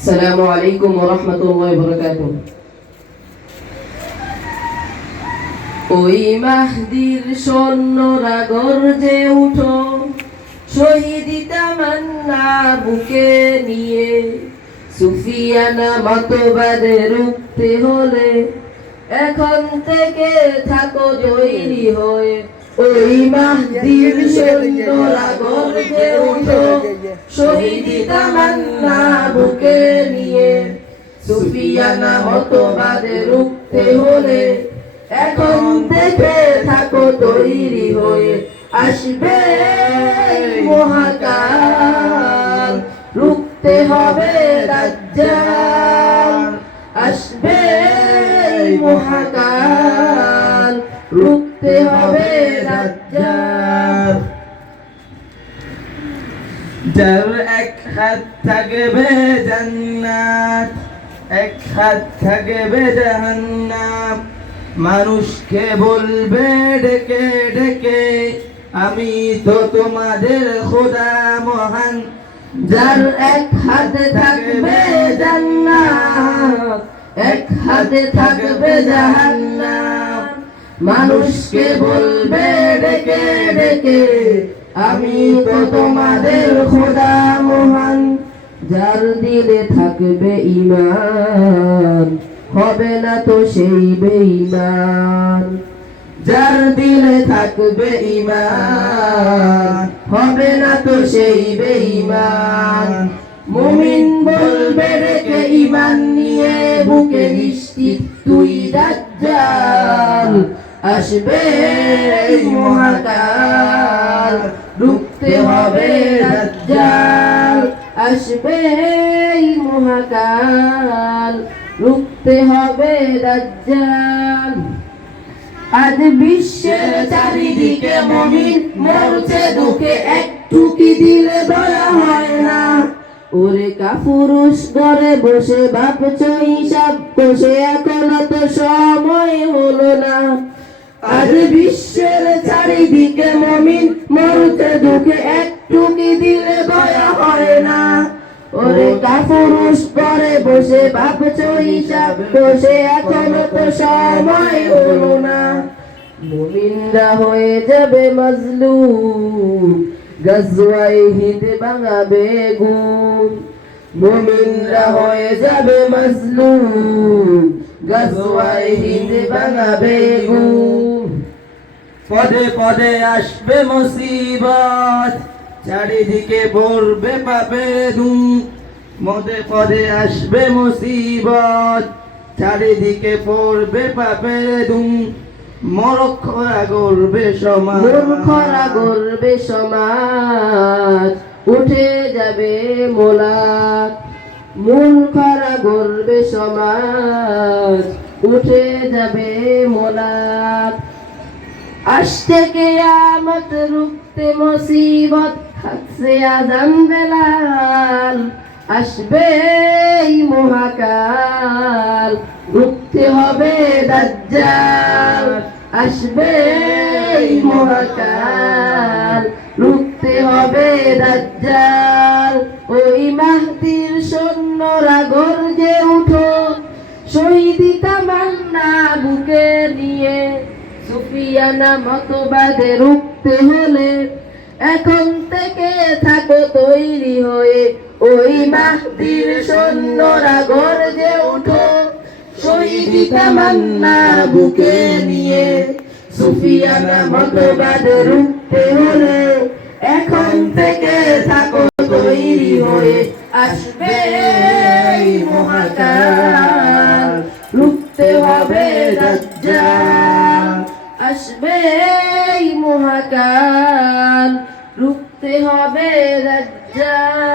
আসসালামু আলাইকুম ওয়া রাহমাতুল্লাহি ওয়া বারাকাতুহু। ওই মাহদির সৈন্যরা গর্জে উঠো, শহীদ তামান্না বুকে নিয়ে। সুফিয়ানা মতবাদে রুখতে হলে এখন থেকে থাকো জয়ী হয়ে। ওই মাহদির সৈন্যরা গর্জে উঠো, শহীদ তামান্না বুকে নিয়ে। সুফিয়ানা মতবাদে রুখতে হলে এখন থেকে থাকো তৈরি হয়ে। আসবে মহাকাল, রুখতে হবে দাজ্জাল। আসবে মহাকাল, রুখতে হবে দাজ্জাল। যার এক হাত থাকবে জান্নাত, এক হাত থাকবে জাহান্নাম। মানুষকে বলবে ডেকে ডেকে, আমি তো তোমাদের খোদা মহান। যার এক হাতে থাকবে জান্নাত, এক হাতে থাকবে জাহান্নাম। মানুষকে বলবে ডেকে ডেকে, আমি তো তোমাদের খোদা মহান। যার দিলে থাকবে ঈমান, হবে না তো সেই বেঈমান। যার দিলে থাকবে ঈমান, হবে না তো সেই বেঈমান। মুমিন বলবে রেখে ঈমান নিয়ে বুকে নিশ্চিত তুই দাজ্জাল। আসবে মহাকাল, রুখতে হবে দাজ্জাল। আসবে মহাকাল, রুখতে হবে দাজ্জাল। আজ বিশ্বের চারিদিকে মুমিন মরছে দুঃখে, একটু কি দিলে দয়া হয় না? ওরে কাপুরুষ ঘরে বসে ভাবছো হিসাব কষে, এখনো তো সময় হলো না। আজ বিশ্বের চারিদিকে মুমিন মরছে দুঃখে, একটু কি দিলে দয়া হয় না? ওরে কাপুরুষ ঘরে বসে ভাবছো হিসাব কষে, এখনো তো সময় হলো না। মুমিনরা হয়ে যাবে মাজলুম, গজওয়ায়ে হিন্দ ভাঙাবে গুম। মুমিনরা হয়ে যাবে মাজলুম, গজওয়ায়ে হিন্দ ভাঙাবে গুম। পদে পদে আসবে মুসিবত, চারিদিকে পড়বে পাপের ধুম। পদে পদে আসবে মুসিবত, চারিদিকে পড়বে পাপের ধুম। মূর্খরা গড়বে সমাজ, মূর্খরা গড়বে সমাজ, উঠে যাবে মোলাত। মূর্খরা গড়বে সমাজ, উঠে যাবে মোলাত। আসতে কিয়ামত, রুখতে মুসিবত, হাসছে আযান বেলাল। আসবে মহাকাল, রুখতে হবে দাজ্জাল। আসবে মহাকাল, রুখতে হবে দাজ্জাল। ওই মাহদির সৈন্যরা গর্জে উঠো, শহীদ তামান্না বুকে নিয়ে। সুফিয়ানা মতবাদে রুখতে হলে এখন থেকে থাকো তৈরি হয়ে। ওই মাহদির সৈন্যরা গর্জে উঠো, শহীদ তামান্না বুকে নিয়ে। সুফিয়ানা মতবাদে রুখতে হলে এখন থেকে থাকো তৈরি হয়ে। আসবে মহাকাল, রুখতে হবে দাজ্জাল। আসবে মহাকাল, রুখতে হবে দাজ্জাল।